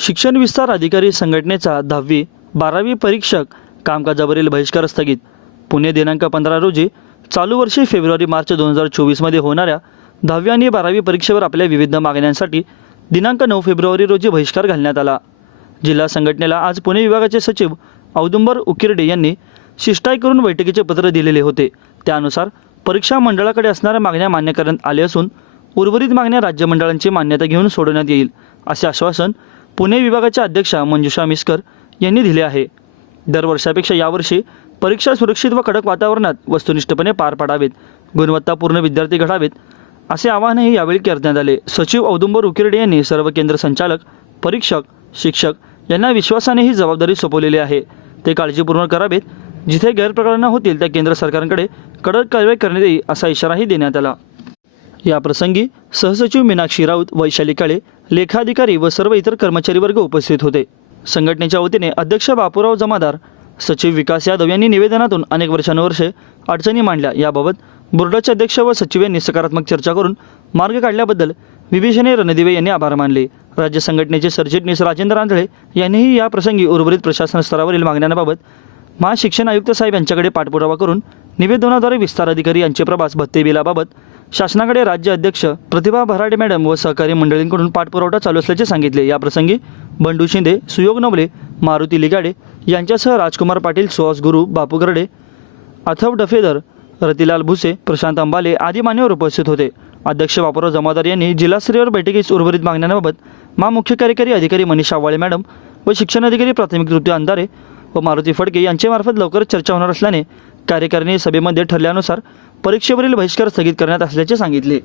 शिक्षण विस्तार अधिकारी संघटनेचा दहावी बारावी परीक्षक कामकाजावरील बहिष्कार स्थगित. पुणे दिनांक पंधरा रोजी चालू वर्षी फेब्रुवारी मार्च दोन हजार चोवीसमध्ये होणाऱ्या दहावी आणि बारावी परीक्षेवर आपल्या विविध मागण्यांसाठी दिनांक नऊ फेब्रुवारी रोजी बहिष्कार घालण्यात आला. जिल्हा संघटनेला आज पुणे विभागाचे सचिव औदुंबर उकिरडे यांनी शिष्टाई करून बैठकीचे पत्र दिलेले होते. त्यानुसार परीक्षा मंडळाकडे असणाऱ्या मागण्या मान्य करण्यात आल्या असून उर्वरित मागण्या राज्य मंडळांची मान्यता घेऊन सोडवण्यात येईल असे आश्वासन पुणे विभागाच्या अध्यक्षा मंजुषा मिस्कर यांनी दिले आहे. दरवर्षापेक्षा यावर्षी परीक्षा सुरक्षित व कडक वातावरणात वस्तुनिष्ठपणे पार पाडावेत गुणवत्तापूर्ण विद्यार्थी घडावेत असे आवाहनही यावेळी करण्यात आले. सचिव औदुंबर उकिरडे यांनी सर्व केंद्र संचालक परीक्षक शिक्षक यांना विश्वासाने ही जबाबदारी सोपवलेली आहे. ते काळजीपूर्वक करावेत. जिथे गैरप्रकरणं होतील त्या केंद्र सरकारकडे कडक कारवाई करण्यात येईल असा इशाराही देण्यात आला. या प्रसंगी सहसचिव मीनाक्षी राऊत वैशाली काळे लेखाधिकारी व सर्व इतर कर्मचारी वर्ग उपस्थित होते. संघटनेच्या वतीने अध्यक्ष बापूराव जमादार सचिव विकास यादव यांनी निवेदनातून अनेक वर्षानुवर्षे अडचणी मांडल्या. याबाबत बोर्डाचे अध्यक्ष व सचिव यांनी सकारात्मक चर्चा करून मार्ग काढल्याबद्दल विभीषणे रणदिवे यांनी आभार मानले. राज्य संघटनेचे सरचिटणीस राजेंद्र आंधळे यांनीही या प्रसंगी उर्वरित प्रशासन स्तरावरील मागण्यांबाबत महाशिक्षण आयुक्त साहेब यांच्याकडे पाठपुरावा करून निवेदनाद्वारे विस्तार अधिकारी यांचे प्रभास भत्ते बिलाबाबत शासनाकडे राज्य अध्यक्ष प्रतिभा भराडे मॅडम व सहकारी मंडळींकडून पाठपुरवठा चालू असल्याचे सांगितले. याप्रसंगी बंडू शिंदे सुयोग नवले मारुती लिगाडे यांच्यासह राजकुमार पाटील सुहास गुरु बापू गरडे अथव डफेदर रतिलाल भुसे प्रशांत अंबाले आदी मान्यवर उपस्थित होते. अध्यक्ष बापूराव जमादार यांनी जिल्हास्तरीय बैठकीस उर्वरित मागण्यांबाबत मा मुख्य कार्यकारी अधिकारी मनीषा वाळे मॅडम व शिक्षण अधिकारी प्राथमिक तृतीय अंधारे व मारुती फडके यांच्यामार्फत लवकरच चर्चा होणार असल्याने कार्यकारिणी सभेमध्ये ठरल्यानुसार परीक्षेवरील बहिष्कार स्थगित करण्यात असल्याचे सांगितले.